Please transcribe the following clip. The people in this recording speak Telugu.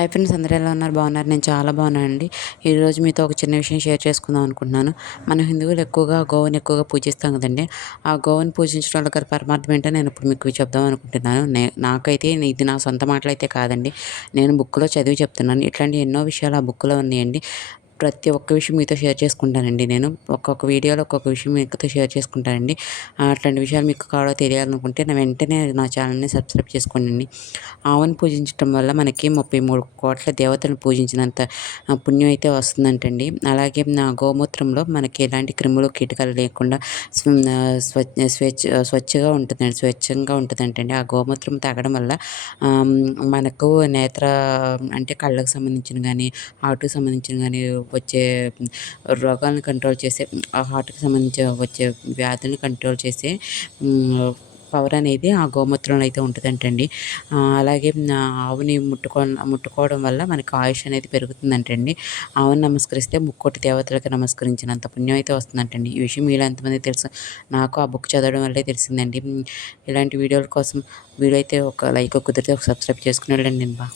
హై ఫ్రెండ్స్ అందరూ ఎలా ఉన్నారు బాగున్నారు. నేను చాలా బాగున్నాను అండి ఈరోజు మీతో ఒక చిన్న విషయం షేర్ చేసుకుందాం అనుకుంటున్నాను. మన హిందువులు ఎక్కువగా గోవుని ఎక్కువగా పూజిస్తాం కదండి. ఆ గోవుని పూజించడం వల్ల గారి పరమార్థం ఏంటో నేను ఇప్పుడు మీకు చెప్దాం అనుకుంటున్నాను. నే నాకైతే ఇది నా సొంత మాటలు అయితే కాదండి. నేను బుక్లో చదివి చెప్తున్నాను. ఇట్లాంటి ఎన్నో విషయాలు ఆ బుక్లో ఉన్నాయండి. ప్రతి ఒక్క విషయం మీతో షేర్ చేసుకుంటానండి నేను. ఒక్కొక్క వీడియోలో ఒక్కొక్క విషయం మీతో షేర్ చేసుకుంటానండి. అట్లాంటి విషయాలు మీకు కావాలో తెలియాలనుకుంటే నా వెంటనే నా ఛానల్ని సబ్స్క్రైబ్ చేసుకోండి ఆవును పూజించడం వల్ల మనకి ముప్పై మూడు కోట్ల దేవతలను పూజించినంత పుణ్యం అయితే వస్తుందంటండి. అలాగే నా గోమూత్రంలో మనకి ఎలాంటి క్రిములు కీటకాలు లేకుండా స్వచ్ఛ స్వచ్ఛగా ఉంటుందండి స్వచ్ఛంగా ఉంటుందంటండి. ఆ గోమూత్రం తాగడం వల్ల మనకు నేత్ర అంటే కళ్ళకు సంబంధించిన కానీ హార్ట్కి సంబంధించిన కానీ వచ్చే రోగాలను కంట్రోల్ చేసే హార్ట్కి సంబంధించి వచ్చే వ్యాధులను కంట్రోల్ చేసే పవర్ అనేది ఆ గోమూత్రంలో అయితే ఉంటుందంటండి. అలాగే ఆవుని ముట్టుకో ముట్టుకోవడం వల్ల మనకి ఆయుష్ అనేది పెరుగుతుందంటండి. ఆవుని నమస్కరిస్తే ముక్కోటి దేవతలకు నమస్కరించినంత పుణ్యం అయితే వస్తుందంటండి. ఈ విషయం మీలో ఎంతమంది తెలుసు? నాకు ఆ బుక్ చదవడం వల్లే తెలిసిందండి. ఇలాంటి వీడియోల కోసం వీడియో అయితే ఒక లైక్ కుదిరితే ఒక సబ్స్క్రైబ్ చేసుకుని వెళ్ళండి బా